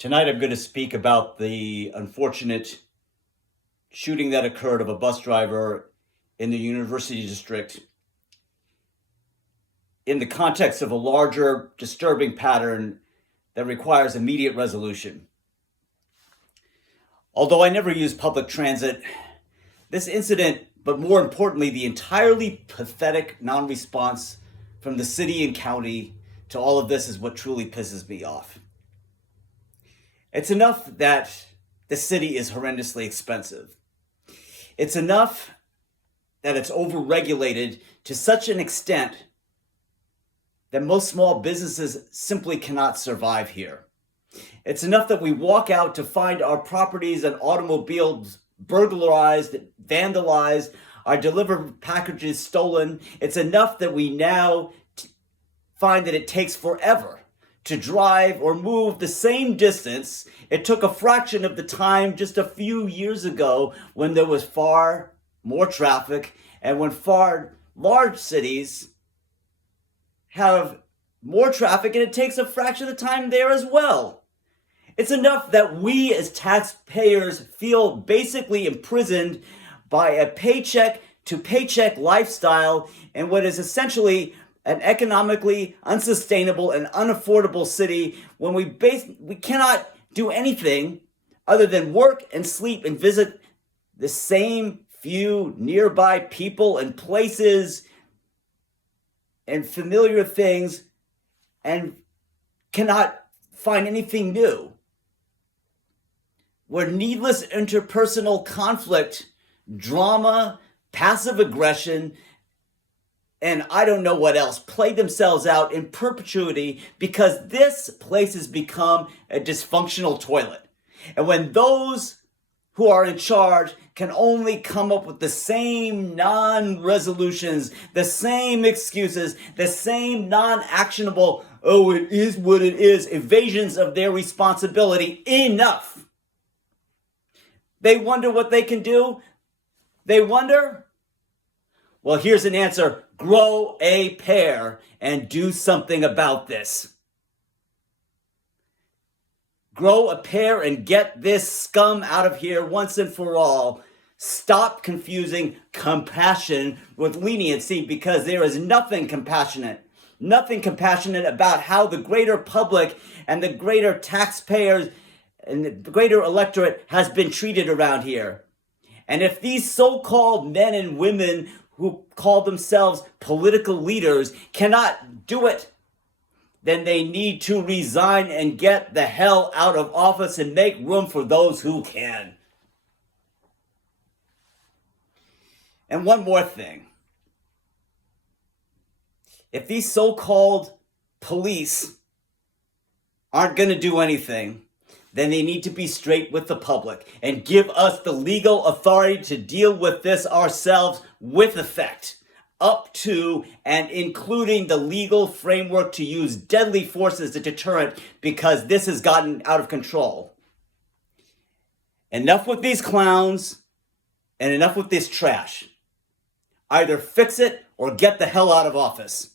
Tonight, I'm going to speak about the unfortunate shooting that occurred of a bus driver in the University District in the context of a larger disturbing pattern that requires immediate resolution. Although I never use public transit, this incident, but more importantly, the entirely pathetic non-response from the city and county to all of this is what truly pisses me off. It's enough that the city is horrendously expensive. It's enough that it's overregulated to such an extent that most small businesses simply cannot survive here. It's enough that we walk out to find our properties and automobiles burglarized, vandalized, our delivered packages stolen. It's enough that we now find that it takes forever to drive or move the same distance it took a fraction of the time just a few years ago when there was far more traffic and when large cities have more traffic and it takes a fraction of the time there as well. It's enough that we as taxpayers feel basically imprisoned by a paycheck to paycheck lifestyle in what is essentially an economically unsustainable and unaffordable city when we cannot do anything other than work and sleep and visit the same few nearby people and places and familiar things and cannot find anything new. Where needless interpersonal conflict, drama, passive aggression, and I don't know what else, play themselves out in perpetuity because this place has become a dysfunctional toilet. And when those who are in charge can only come up with the same non-resolutions, the same excuses, the same non-actionable, oh, it is what it is, evasions of their responsibility, enough. They wonder what they can do. They wonder. Well, here's an answer. Grow a pair and do something about this. Grow a pair and get this scum out of here once and for all. Stop confusing compassion with leniency because there is nothing compassionate about how the greater public and the greater taxpayers and the greater electorate has been treated around here. And if these so-called men and women who call themselves political leaders cannot do it, then they need to resign and get the hell out of office and make room for those who can. And one more thing. If these so-called police aren't going to do anything, then they need to be straight with the public and give us the legal authority to deal with this ourselves with effect, up to and including the legal framework to use deadly force as a deterrent because this has gotten out of control. Enough with these clowns and enough with this trash. Either fix it or get the hell out of office.